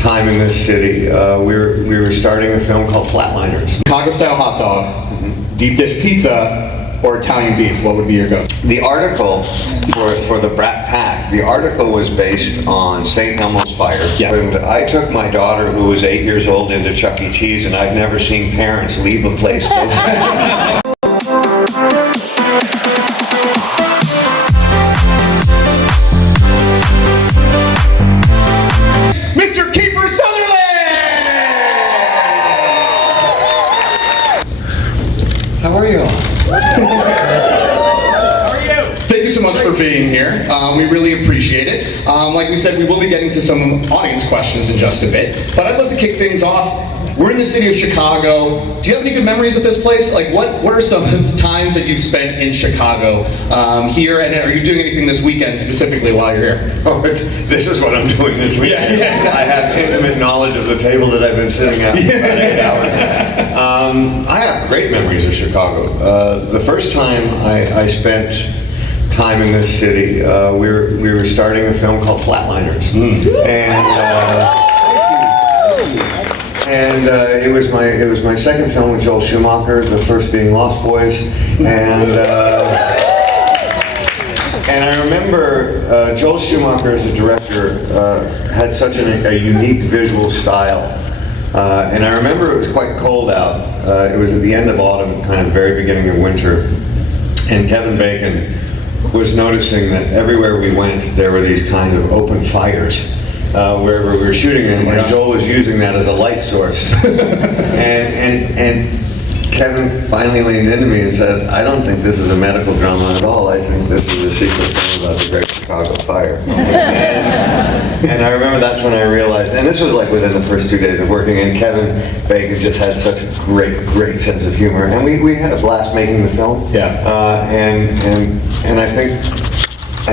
time in this city. We were starting a film called Flatliners. Chicago-style hot dog, deep dish pizza, or Italian beef, what would be your go-to? The article for the Brat Pack, the article was based on St. Elmo's Fire. Yeah. And I took my daughter, who was 8 years old, into Chuck E. Cheese, and I've never seen parents leave a place so fast. Mr. Kiefer Sutherland! How are you all? How are you? Thank you so much for being here. We really appreciate it. Like we said, we will be getting to some audience questions in just a bit, but I'd love to kick things off. We're in the city of Chicago. Do you have any good memories of this place? Like, what are some of the times that you've spent in Chicago here, and are you doing anything this weekend specifically while you're here? Oh, this is what I'm doing this weekend. Yeah. I have intimate knowledge of the table that I've been sitting at for about 8 hours. I have great memories of Chicago. The first time I spent time in this city, we were starting a film called Flatliners, and it was my second film with Joel Schumacher, the first being Lost Boys, and I remember Joel Schumacher as a director had such a unique visual style, and I remember it was quite cold out. It was at the end of autumn, kind of very beginning of winter, and Kevin Bacon was noticing that everywhere we went there were these kind of open fires. Wherever we were shooting in, and Joel was using that as a light source. and Kevin finally leaned into me and said, "I don't think this is a medical drama at all. I think this is a secret thing about the Great Chicago Fire." and I remember that's when I realized, and this was like within the first 2 days of working, and Kevin Bacon just had such a great sense of humor, and we had a blast making the film. Yeah. And I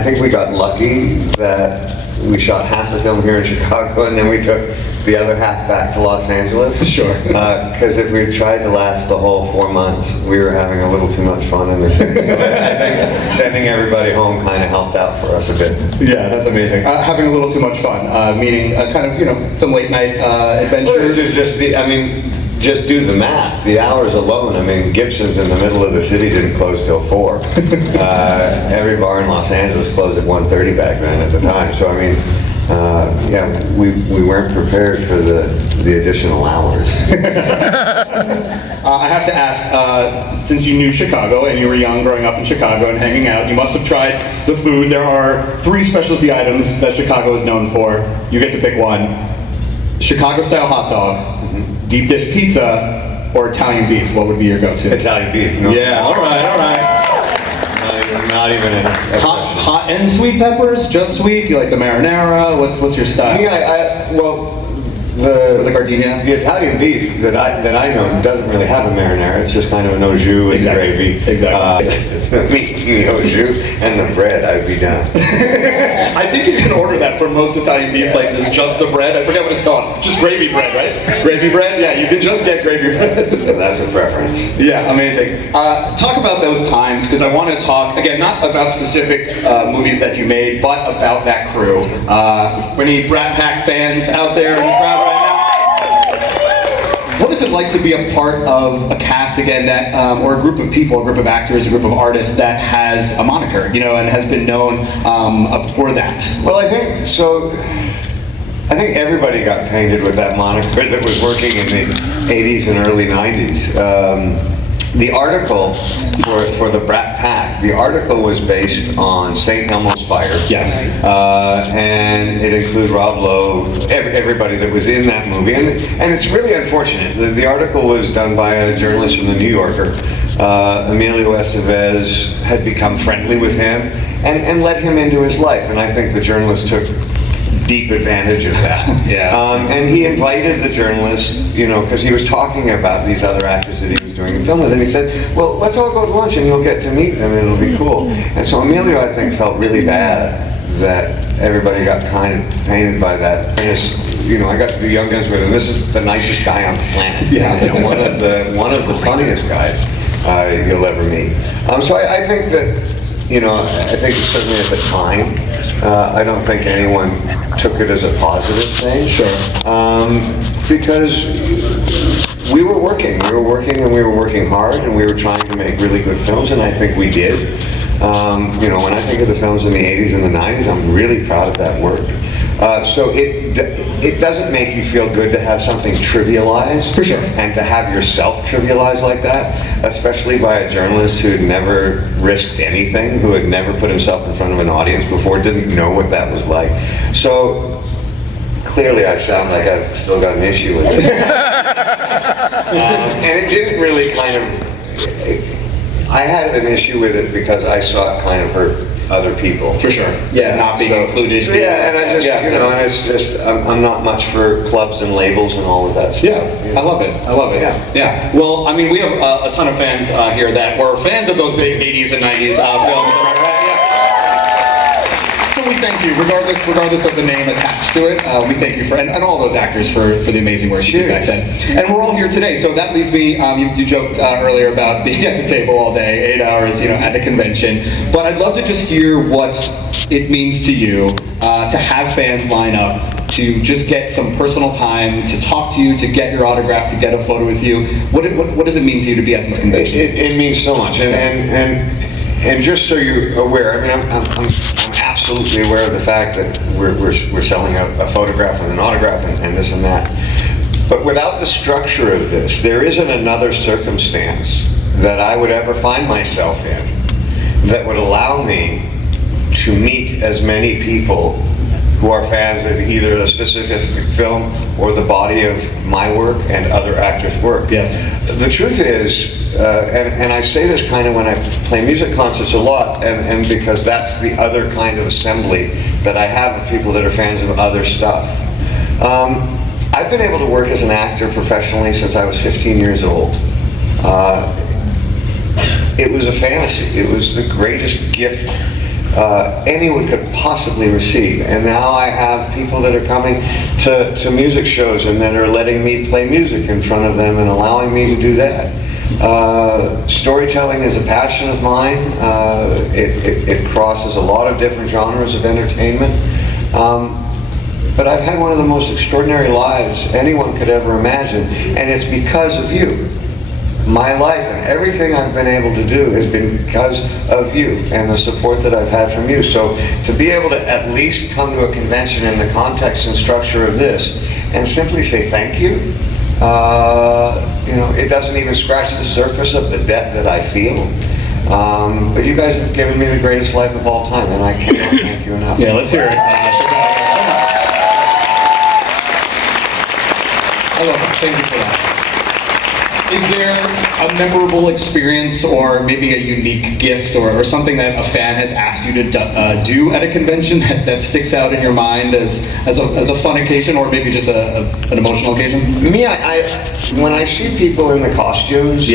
think we got lucky that we shot half the film here in Chicago, and then we took the other half back to Los Angeles. Sure. Because if we tried to last the whole 4 months, we were having a little too much fun in the city. So I think sending everybody home kind of helped out for us a bit. Yeah, that's amazing. Having a little too much fun, meaning kind of, some late night adventures. Well, this is just just do the math. The hours alone. Gibson's in the middle of the city didn't close till 4. Every bar in Los Angeles closed at 1:30 back then at the time. So we weren't prepared for the additional hours. I have to ask, since you knew Chicago and you were young growing up in Chicago and hanging out, you must have tried the food. There are 3 specialty items that Chicago is known for. You get to pick one. Chicago-style hot dog, deep dish pizza, or Italian beef. What would be your go-to? Italian beef. No. Yeah, all right. Not even a Hot and sweet peppers? Just sweet? You like the marinara? What's your style? The gardenia? The Italian beef that I know doesn't really have a marinara. It's just kind of an au jus and gravy. Exactly. The meat and the au jus and the bread, I'd be down. I think you can order that from most Italian beef places, just the bread. I forget what it's called. Just gravy bread, right? Gravy bread? Yeah, you can just get gravy bread. That's a preference. Yeah, amazing. Talk about those times, because I want to talk, again, not about specific movies that you made, but about that crew. Any Brat Pack fans out there in the crowd right now? What is it like to be a part of a cast again that, or a group of people, a group of actors, a group of artists that has a moniker, and has been known before that? Well, I think everybody got painted with that moniker that was working in the 80s and early 90s. The article for the Brat Pack, the article was based on St. Elmo's Fire. Yes. And it included Rob Lowe, everybody that was in that movie. And it's really unfortunate. The article was done by a journalist from the New Yorker. Emilio Estevez had become friendly with him and let him into his life. And I think the journalist took deep advantage of that. Yeah. And he invited the journalist, because he was talking about these other actors that he was doing a film with, and he said, "Well, let's all go to lunch and you'll get to meet them and it'll be cool." And so Emilio, I think, felt really bad that everybody got kind of painted by that. I got to do Young Guns with him. This is the nicest guy on the planet. Yeah. One of the funniest guys you'll ever meet. So I think that you know, I think certainly at the time, I don't think anyone took it as a positive thing. Sure. Because we were working and we were working hard and we were trying to make really good films, and I think we did. You know, when I think of the films in the 80s and the 90s, I'm really proud of that work. So it doesn't make you feel good to have something trivialized. For sure. And to have yourself trivialized like that, especially by a journalist who had never risked anything, who had never put himself in front of an audience before, didn't know what that was like. So clearly I sound like I've still got an issue with it. And it didn't really I had an issue with it because I saw it kind of hurt other people. For sure. Yeah, not being included. So yeah, and I just, you know, and it's just, I'm not much for clubs and labels and all of that stuff. Yeah, you know? I love it. I love it. Yeah. Well, I mean, we have a ton of fans here that were fans of those big 80s and 90s films. Am I right? Yeah. So we thank you, regardless of the name attached to it. We thank you and all those actors for the amazing work you did back then. And we're all here today, so that leaves me. You joked earlier about being at the table all day, 8 hours, you know, at a convention. But I'd love to just hear what it means to you to have fans line up to just get some personal time, to talk to you, to get your autograph, to get a photo with you. What does it mean to you to be at these conventions? It means so much, and just so you're aware, I mean, I'm absolutely aware of the fact that we're selling a photograph with an autograph and this and that. But without the structure of this, there isn't another circumstance that I would ever find myself in that would allow me to meet as many people who are fans of either a specific film or the body of my work and other actors' work. Yes. The truth is, and I say this kind of when I play music concerts a lot, and because that's the other kind of assembly that I have of people that are fans of other stuff. I've been able to work as an actor professionally since I was 15 years old. It was a fantasy. It was the greatest gift anyone could possibly receive, and now I have people that are coming to music shows and that are letting me play music in front of them and allowing me to do that. Storytelling is a passion of mine. It crosses a lot of different genres of entertainment, but I've had one of the most extraordinary lives anyone could ever imagine, and it's because of you. My life and everything I've been able to do has been because of you and the support that I've had from you. So to be able to at least come to a convention in the context and structure of this and simply say thank you, you know, it doesn't even scratch the surface of the debt that I feel. But you guys have given me the greatest life of all time, and I cannot thank you enough. Yeah, let's hear it. I love it. Thank you for that. Is there a memorable experience or maybe a unique gift or something that a fan has asked you to do at a convention that sticks out in your mind as a fun occasion or maybe just an emotional occasion? Me, when I see people in the costumes,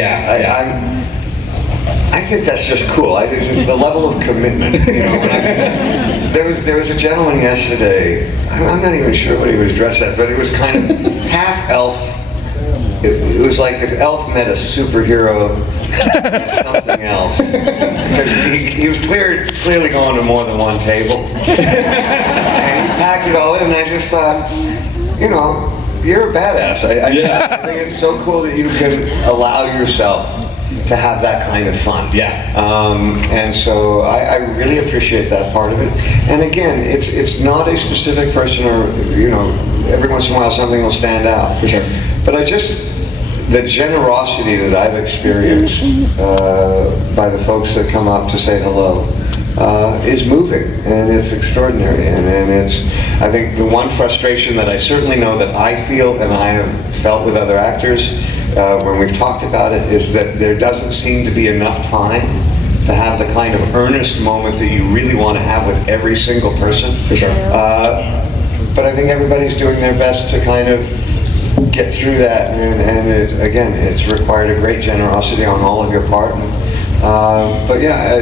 I think that's just cool. It's just the level of commitment. You know, there was a gentleman yesterday. I'm not even sure what he was dressed as, but it was kind of half elf. It was like if Elf met a superhero and something else. Because he was clearly going to more than one table. And he packed it all in, and I just thought, you know, you're a badass. I think it's so cool that you can allow yourself to have that kind of fun. Yeah. And so I really appreciate that part of it. And again, it's not a specific person or, you know, every once in a while something will stand out. For sure. But the generosity that I've experienced by the folks that come up to say hello is moving, and it's extraordinary. And I think the one frustration that I certainly know that I feel and I have felt with other actors when we've talked about it is that there doesn't seem to be enough time to have the kind of earnest moment that you really want to have with every single person. For sure. But I think everybody's doing their best to kind of get through that, and it's required a great generosity on all of your part. But yeah,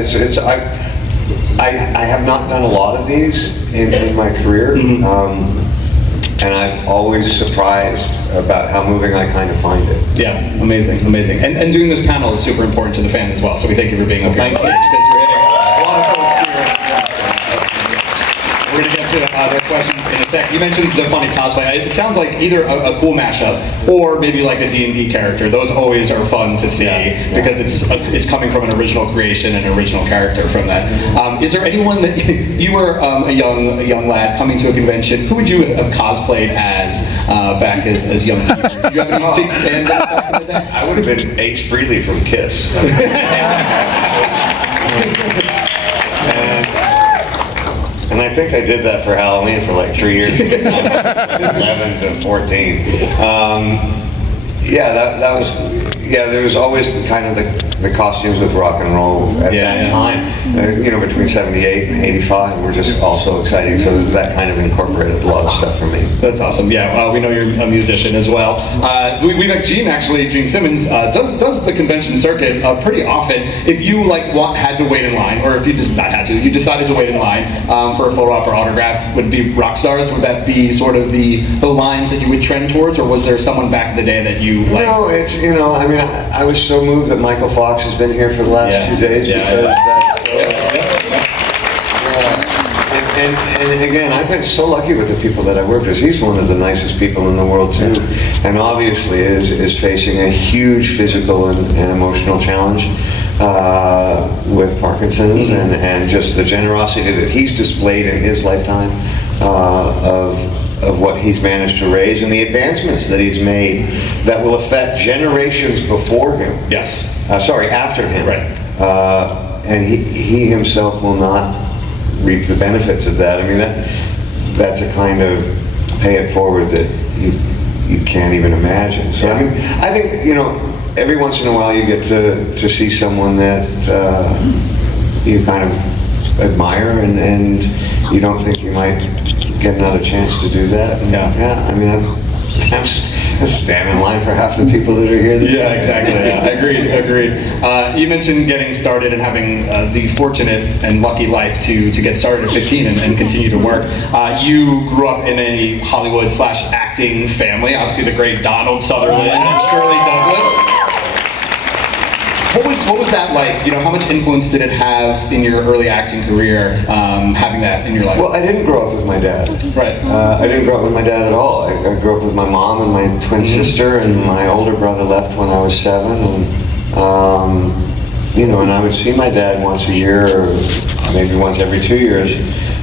I have not done a lot of these in my career, and I'm always surprised about how moving I kind of find it. Yeah, amazing. And doing this panel is super important to the fans as well. So we thank you for being up here on stage because you're hitting a lot of their questions in a sec. You mentioned the funny cosplay. It sounds like either a cool mashup or maybe like a D&D character. Those always are fun to see because it's coming from an original creation and original character from that. Is there anyone that you were a young lad coming to a convention? Who would you have cosplayed as back as young Kiefer? Did you have any big fandom back in the day? I would have been Ace Frehley from Kiss. And I think I did that for Halloween for like 3 years, 11 to 14. That was, there was always kind of the costumes with rock and roll at that time. Between 78 and 85 were just also exciting, so that kind of incorporated a lot of stuff for me. That's awesome. Yeah, we know you're a musician as well. We've had Gene Simmons does the convention circuit pretty often. If you had to wait in line, or if you just not had to, you decided to wait in line for a photo op or autograph, would it be rock stars? Would that be sort of the lines that you would trend towards, or was there someone back in the day that you liked? No, it's I was so moved that Michael Fox has been here for the last 2 days because that's and again, I've been so lucky with the people that I've worked with. He's one of the nicest people in the world too, and obviously is facing a huge physical and emotional challenge with Parkinson's, and just the generosity that he's displayed in his lifetime of what he's managed to raise and the advancements that he's made that will affect generations before him. After him. Right. And he himself will not reap the benefits of that. I mean, that's a kind of pay it forward that you can't even imagine. So I mean, I think every once in a while you get to see someone that you kind of admire, and you don't think you might get another chance to do that. And I mean, I'm standing in line for half the people that are here. Exactly. Agreed. You mentioned getting started and having the fortunate and lucky life to get started at 15 and continue to work. You grew up in a Hollywood/acting family. Obviously, the great Donald Sutherland and Shirley Douglas. What was that like? How much influence did it have in your early acting career, having that in your life? Well, I didn't grow up with my dad. Right. I didn't grow up with my dad at all. I grew up with my mom and my twin sister, and my older brother left when I was 7, and I would see my dad once a year, or maybe once every 2 years.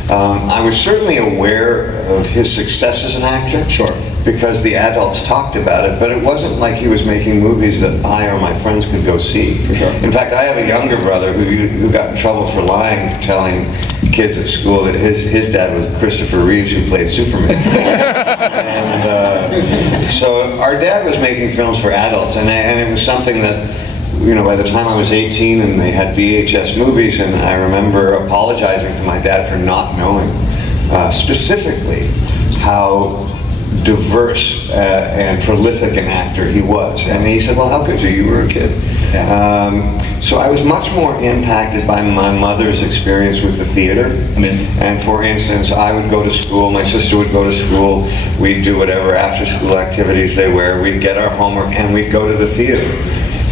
I was certainly aware of his success as an actor. Sure. Because the adults talked about it, but it wasn't like he was making movies that I or my friends could go see. For sure. In fact, I have a younger brother who got in trouble for lying, telling kids at school that his dad was Christopher Reese, who played Superman. And so our dad was making films for adults, and it was something that, by the time I was 18 and they had VHS movies, and I remember apologizing to my dad for not knowing specifically how diverse and prolific an actor he was. And he said, well, how could you? You were a kid. So I was much more impacted by my mother's experience with the theater. Amazing. And for instance, I would go to school, my sister would go to school, we'd do whatever after school activities they were, we'd get our homework, and we'd go to the theater.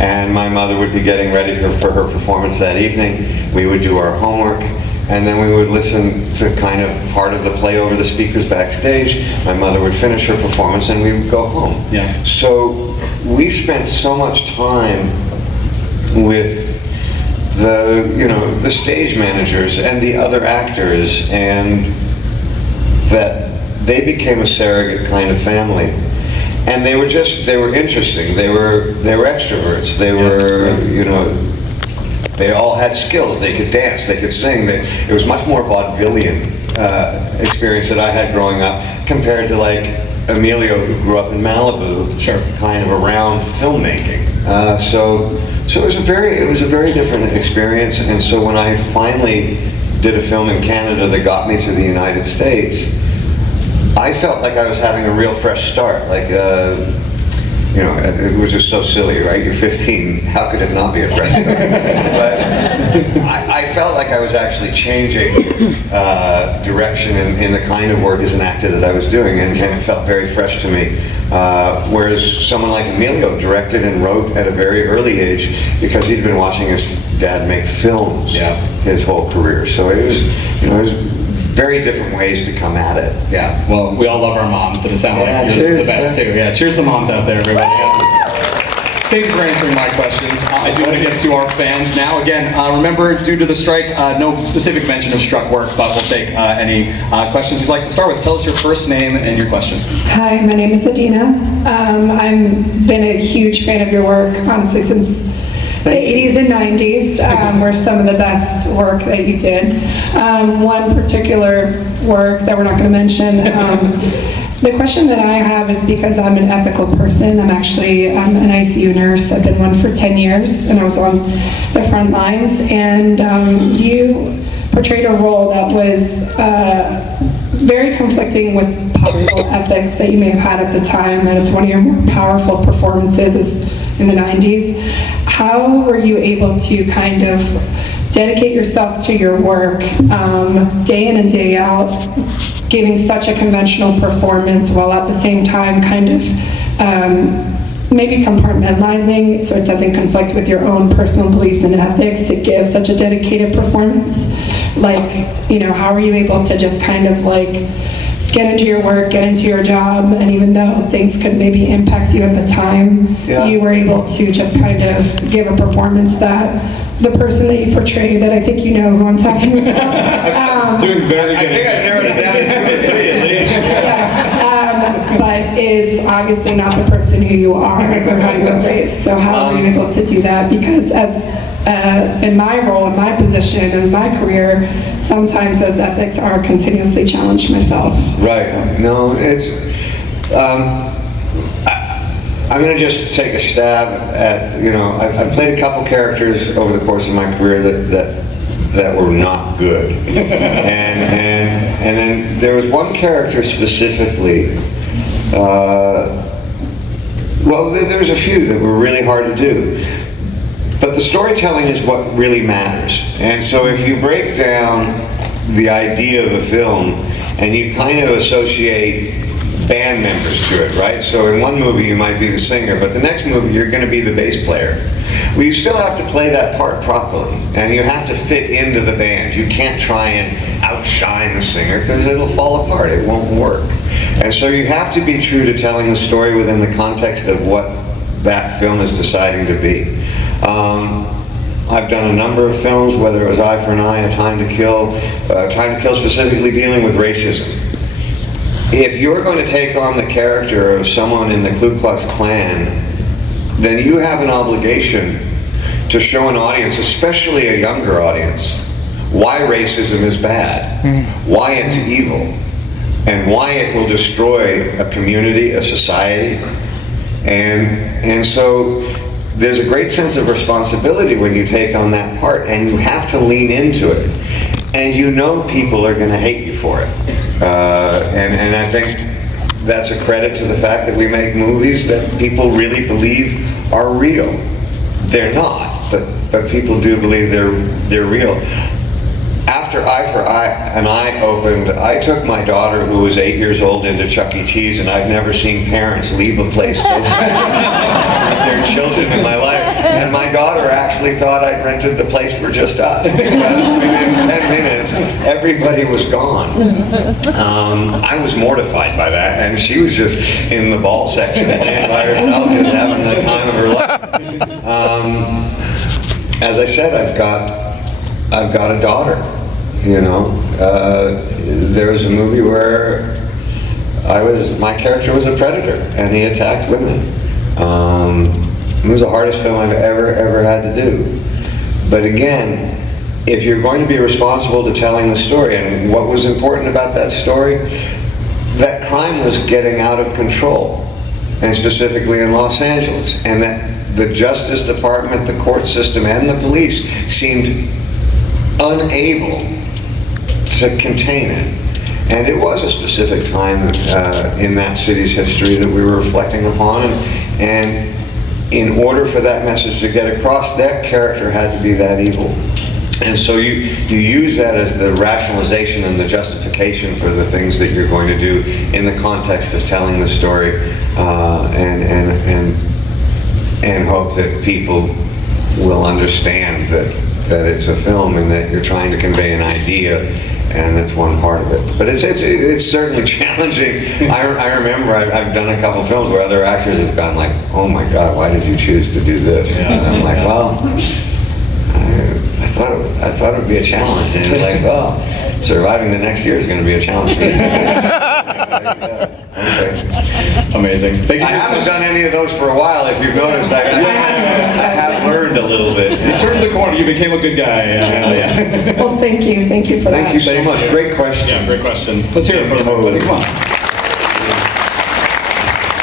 And my mother would be getting ready for her performance that evening. We would do our homework, and then we would listen to kind of part of the play over the speakers backstage. My mother would finish her performance, and we would go home. Yeah. So we spent so much time with the stage managers and the other actors, and that they became a surrogate kind of family. And they were interesting. They were extroverts. They were, they all had skills. They could dance, they could sing. It was much more vaudevillian experience that I had growing up compared to like Emilio, who grew up in Malibu, Sure. kind of around filmmaking. So it was a very different experience. And so when I finally did a film in Canada that got me to the United States, I felt like I was having a real fresh start. Like, it was just so silly, right? You're 15, how could it not be a fresh start? But I felt like I was actually changing direction in the kind of work as an actor that I was doing, and it felt very fresh to me. Whereas someone like Emilio directed and wrote at a very early age because he'd been watching his dad make films his whole career. So it was very different ways to come at it. Yeah, well, we all love our moms, so it sounds like yours is the best too. Yeah, cheers to moms out there, everybody. Yeah. Thank you for answering my questions. I do want to get to our fans now. Again, remember, due to the strike, no specific mention of struck work, but we'll take any questions you'd like to start with. Tell us your first name and your question. Hi, my name is Adina. I've been a huge fan of your work, honestly, since the 80s and 90s were some of the best work that you did. One particular work that we're not going to mention, the question that I have is because I'm an ethical person. I'm an ICU nurse. I've been one for 10 years, and I was on the front lines. And you portrayed a role that was very conflicting with possible ethics that you may have had at the time, and it's one of your more powerful performances in the 90s. How were you able to kind of dedicate yourself to your work day in and day out, giving such a conventional performance while at the same time kind of maybe compartmentalizing so it doesn't conflict with your own personal beliefs and ethics to give such a dedicated performance? Like, you know, how are you able to just kind of like get into your work, get into your job, and even though things could maybe impact you at the time, you were able to just kind of give a performance that the person that you portray, that I think you know who I'm talking about. Doing very good. I think I narrowed it down to 2 or 3 at least. Yeah, but is obviously not the person who you are or how you were raised. So how are you able to do that? Because as in my role, in my position, in my career, sometimes those ethics are continuously challenged myself. Right. No, it's. I'm going to just take a stab at, you know, I've played a couple characters over the course of my career that were not good, and then there was one character specifically. Well, there's a few that were really hard to do. But the storytelling is what really matters. And so if you break down the idea of a film and you kind of associate band members to it, right? So in one movie you might be the singer, but the next movie you're going to be the bass player. Well, you still have to play that part properly, and you have to fit into the band. You can't try and outshine the singer because it'll fall apart. It won't work. And so you have to be true to telling the story within the context of what that film is deciding to be. I've done a number of films, whether it was Eye for an Eye, A Time to Kill specifically dealing with racism. If you're going to take on the character of someone in the Ku Klux Klan, then you have an obligation to show an audience, especially a younger audience, why racism is bad, why it's evil, and why it will destroy a community, a society. And so there's a great sense of responsibility when you take on that part, and you have to lean into it. And you know people are going to hate you for it. And I think that's a credit to the fact that we make movies that people really believe are real. They're not, but people do believe they're real. After Eye for an Eye opened, I took my daughter, who was 8 years old, into Chuck E. Cheese, and I've never seen parents leave a place so fast with their children in my life. And my daughter actually thought I'd rented the place for just us, because within 10 minutes, everybody was gone. I was mortified by that, and she was just in the ball section playing by herself, just having the time of her life. As I said, I've got a daughter, you know. There was a movie where my character was a predator and he attacked women. It was the hardest film I've ever had to do. But again, if you're going to be responsible to telling the story, and what was important about that story, that crime was getting out of control, and specifically in Los Angeles, and that the Justice Department, the court system, and the police seemed unable to contain it. And it was a specific time in that city's history that we were reflecting upon, and in order for that message to get across, that character had to be that evil. And so you use that as the rationalization and the justification for the things that you're going to do in the context of telling the story, and hope that people will understand that it's a film and that you're trying to convey an idea, and that's one part of it. But it's certainly challenging. I remember I've done a couple films where other actors have gone like, "Oh my God, why did you choose to do this?" And I'm like, "Well, I thought it would be a challenge," and it's like, "Oh, surviving the next year is going to be a challenge for you." Okay. Amazing. Thank you. I haven't done any of those for a while. If you've noticed, I have learned a little bit. You turned the corner. You became a good guy. Yeah. Well, thank you for that. Thank you so much. Great question. Yeah, great question. Let's hear it from everybody. Come on.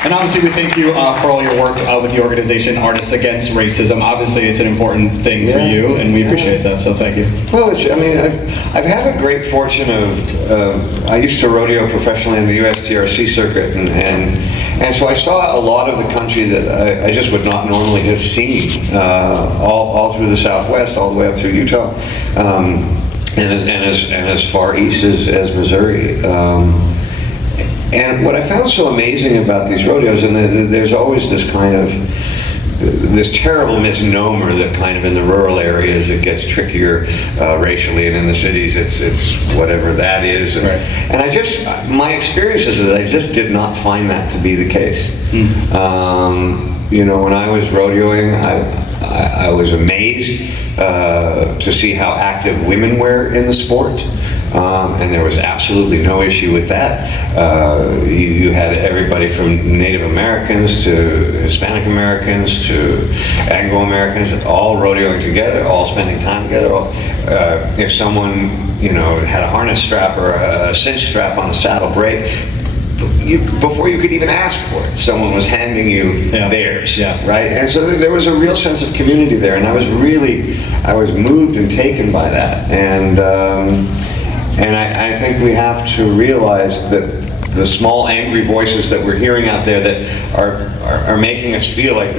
And obviously, we thank you for all your work with the organization Artists Against Racism. Obviously, it's an important thing for you, and we appreciate that. So, thank you. Well, I've had a great fortune of. I used to rodeo professionally in the USTRC circuit, and so I saw a lot of the country that I just would not normally have seen, all through the Southwest, all the way up through Utah, and as far east as Missouri. And what I found so amazing about these rodeos, and there's always this kind of, this terrible misnomer that kind of in the rural areas it gets trickier racially, and in the cities it's whatever that is. And my experience is that I just did not find that to be the case. You know, when I was rodeoing, I was amazed to see how active women were in the sport. And there was absolutely no issue with that. You had everybody from Native Americans to Hispanic Americans to Anglo Americans, all rodeoing together, all spending time together. If someone, you know, had a harness strap or a cinch strap on a saddle brake, before you could even ask for it, someone was handing you theirs, right? And so there was a real sense of community there, and I was moved and taken by that. And I think we have to realize that the small angry voices that we're hearing out there that are making us feel like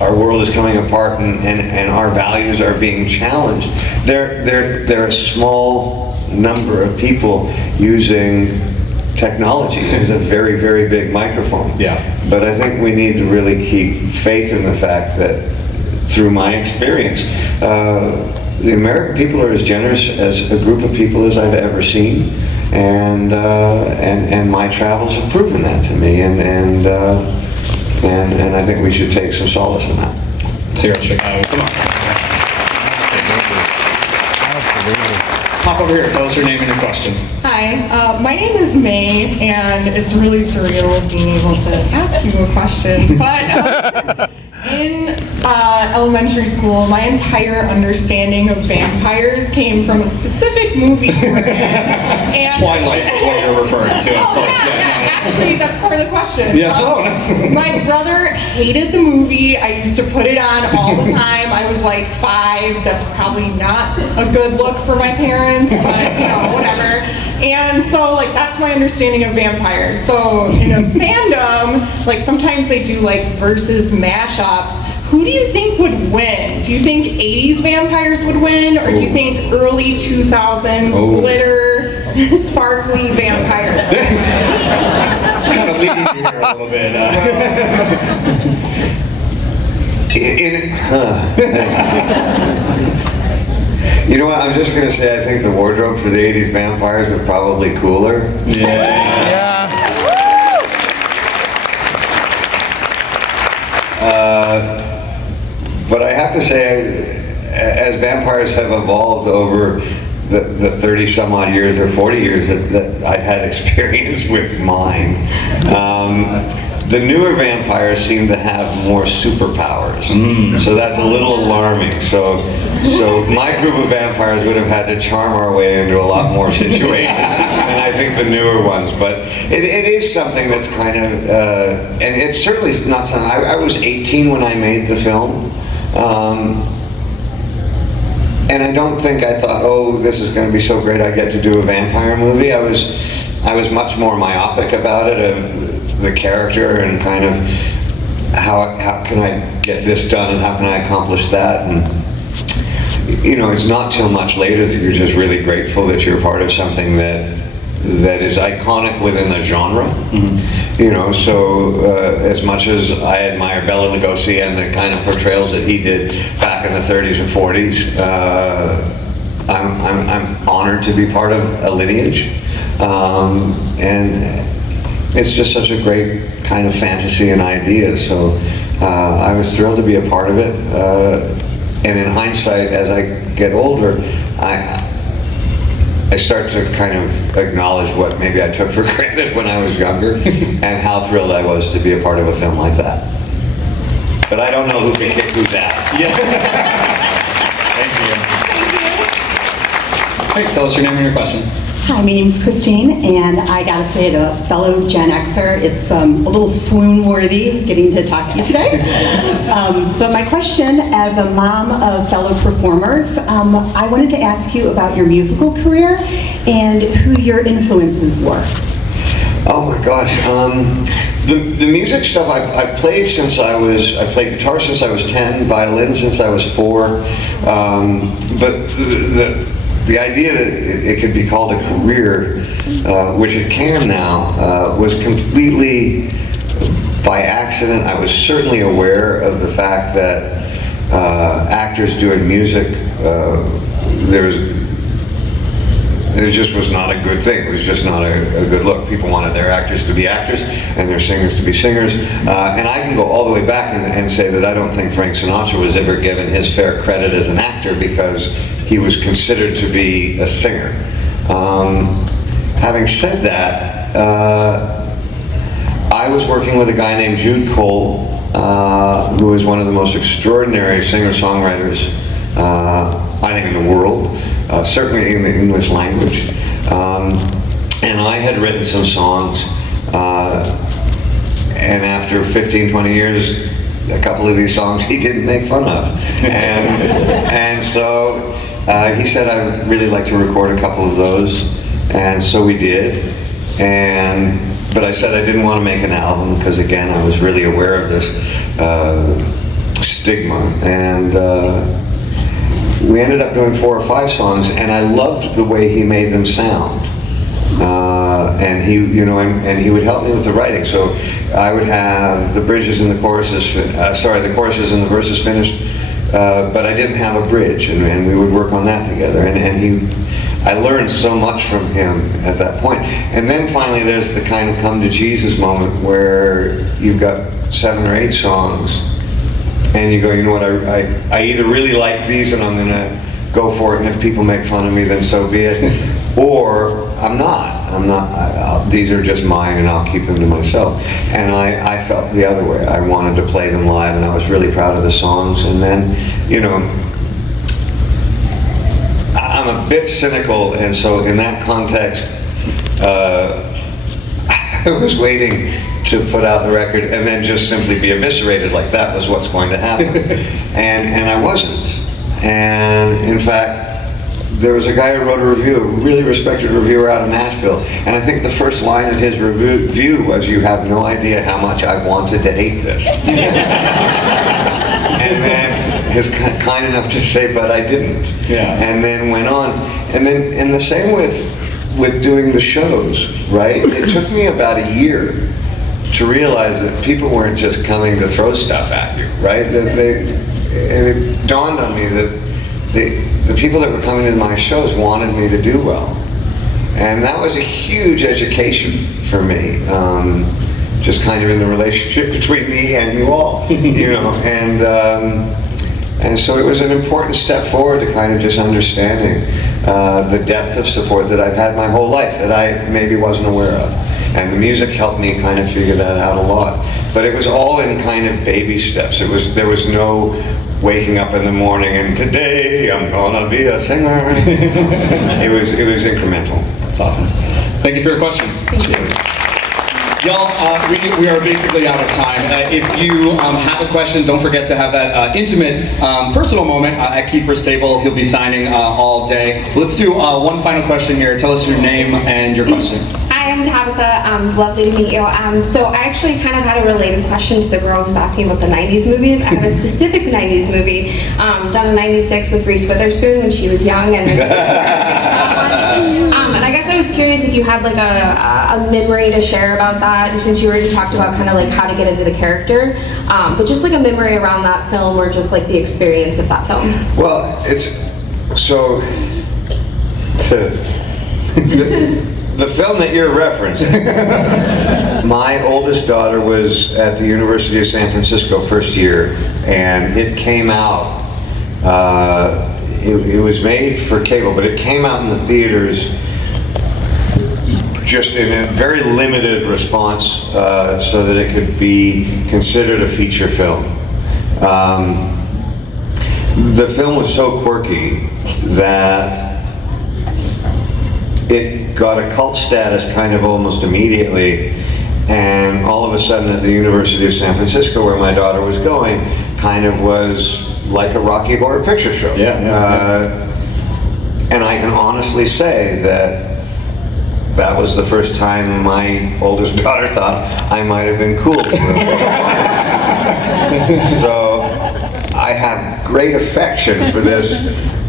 our world is coming apart and our values are being challenged. They're a small number of people using technology. It's a very, very big microphone. But I think we need to really keep faith in the fact that, through my experience, the American people are as generous as a group of people as I've ever seen, and my travels have proven that to me, and I think we should take some solace in that. Let's hear it, Chicago. Come on. Pop over here. Tell us your name and your question. Hi, my name is May, and it's really surreal being able to ask you a question. But in elementary school, my entire understanding of vampires came from a specific movie you were in. And Twilight is what you're referring to, of course. Actually, that's part of the question. My brother hated the movie. I used to put it on all the time. I was like 5. That's probably not a good look for my parents, but you know, whatever. And so, like, that's my understanding of vampires. So in a fandom, like, sometimes they do like versus mashups. Who do you think would win? Do you think 80s vampires would win, or do you think early 2000s glitter, sparkly vampires? Kind of leading you here a little bit. You know what, I'm just going to say I think the wardrobe for the 80s vampires was probably cooler. But I have to say, as vampires have evolved over the 30 some odd years or 40 years that I've had experience with mine, the newer vampires seem to have more superpowers. So that's a little alarming. So my group of vampires would have had to charm our way into a lot more situations than I think the newer ones. But it is something that's kind of, and it's certainly not something, I was 18 when I made the film. And I don't think I thought, oh, this is going to be so great, I get to do a vampire movie. I was much more myopic about it, the character, and kind of how can I get this done and how can I accomplish that. And you know, it's not till much later that you're just really grateful that you're part of something that that is iconic within the genre. You know, so as much as I admire Bela Lugosi and the kind of portrayals that he did back in the 30s and 40s, I'm honored to be part of a lineage, and it's just such a great kind of fantasy and idea. So I was thrilled to be a part of it. And in hindsight, as I get older, I start to kind of acknowledge what maybe I took for granted when I was younger, and how thrilled I was to be a part of a film like that. But I don't know who can kick who's ass. Yeah. Thank you. Hey, tell us your name and your question. Hi, my name's Christine, and I gotta say to a fellow Gen Xer, it's a little swoon-worthy getting to talk to you today. But my question, as a mom of fellow performers, I wanted to ask you about your musical career and who your influences were. Oh my gosh, the music stuff I've played since I played guitar since I was 10, violin since I was 4, but the idea that it could be called a career, which it can now, was completely by accident. I was certainly aware of the fact that actors doing music, it just was not a good thing. It was just not a good look. People wanted their actors to be actors and their singers to be singers. And I can go all the way back and say that I don't think Frank Sinatra was ever given his fair credit as an actor because he was considered to be a singer. Having said that, I was working with a guy named Jude Cole, who is one of the most extraordinary singer-songwriters I think in the world, certainly in the English language. And I had written some songs, and after 15, 20 years, a couple of these songs he didn't make fun of. And so he said, I'd really like to record a couple of those, and so we did. But I said I didn't want to make an album because, again, I was really aware of this stigma. And we ended up doing 4 or 5 songs, and I loved the way he made them sound. And he, and he would help me with the writing. So I would have the bridges and the choruses, the choruses and the verses finished, but I didn't have a bridge, and we would work on that together. I learned so much from him at that point. And then finally, there's the kind of come to Jesus moment where you've got 7 or 8 songs. And you go, you know what, I either really like these and I'm going to go for it, and if people make fun of me, then so be it. Or I'm not. These are just mine and I'll keep them to myself. And I felt the other way. I wanted to play them live, and I was really proud of the songs. And then, I'm a bit cynical, and so in that context, I was waiting to put out the record and then just simply be eviscerated like that was what's going to happen. And I wasn't. And in fact, there was a guy who wrote a review, a really respected reviewer out of Nashville, and I think the first line of his review was, "You have no idea how much I wanted to hate this." And then he's kind enough to say, "But I didn't." Yeah. And then went on. And the same with doing the shows, right? It took me about a year to realize that people weren't just coming to throw stuff at you, right? And it dawned on me that the people that were coming to my shows wanted me to do well. And that was a huge education for me, just kind of in the relationship between me and you all, and so it was an important step forward to kind of just understanding the depth of support that I've had my whole life that I maybe wasn't aware of. And the music helped me kind of figure that out a lot. But it was all in kind of baby steps. There was no waking up in the morning and today I'm gonna be a singer. It was incremental. That's awesome. Thank you for your question. Thank you. Y'all, we are basically out of time. If you have a question, don't forget to have that intimate, personal moment at Kiefer's table. He'll be signing all day. Let's do one final question here. Tell us your name and your question. Hi, I'm Tabitha. Lovely to meet you. So I actually kind of had a related question to the girl who was asking about the 90s movies. I have a specific 90s movie done in '96 with Reese Witherspoon when she was young. And I guess I I was curious if you had like a memory to share about that, since you already talked about kind of like how to get into the character, but just like a memory around that film or just like the experience of that film. Well, it's so the film that you're referencing, my oldest daughter was at the University of San Francisco first year, and it came out, it was made for cable, but it came out in the theaters just in a very limited response so that it could be considered a feature film. The film was so quirky that it got a cult status kind of almost immediately, and all of a sudden at the University of San Francisco, where my daughter was going, kind of was like a Rocky Horror Picture Show. And I can honestly say that that was the first time my oldest daughter thought I might have been cool. So I have great affection for this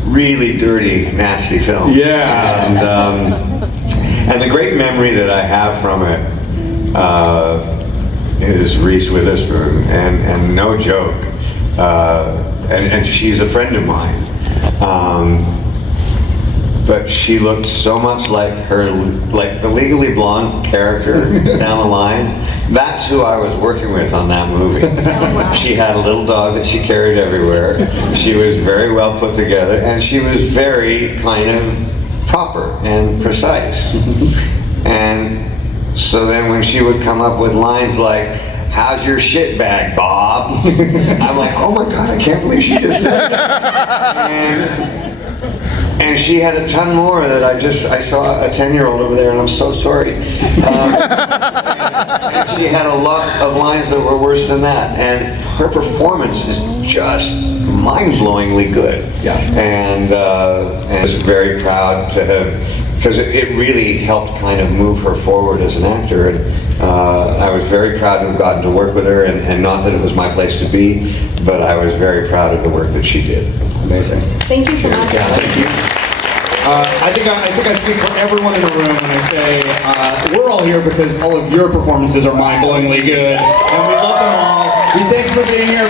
really dirty, nasty film. And the great memory that I have from it is Reese Witherspoon, and no joke. And she's a friend of mine. But she looked so much like the Legally Blonde character down the line. That's who I was working with on that movie. She had a little dog that she carried everywhere. She was very well put together, and she was very kind of proper and precise. And so then when she would come up with lines like, "How's your shit bag, Bob?" I'm like, oh my God, I can't believe she just said that. And she had a ton more that I saw a 10-year-old over there, and I'm so sorry. And she had a lot of lines that were worse than that, and her performance is just mind-blowingly good. And I was very proud to have, because it really helped kind of move her forward as an actor, and I was very proud to have gotten to work with her, and not that it was my place to be, but I was very proud of the work that she did. Amazing. Thank you so much. Yeah, thank you. I think I speak for everyone in the room when I say we're all here because all of your performances are mind-blowingly good, and we love them all. We thank you for being here.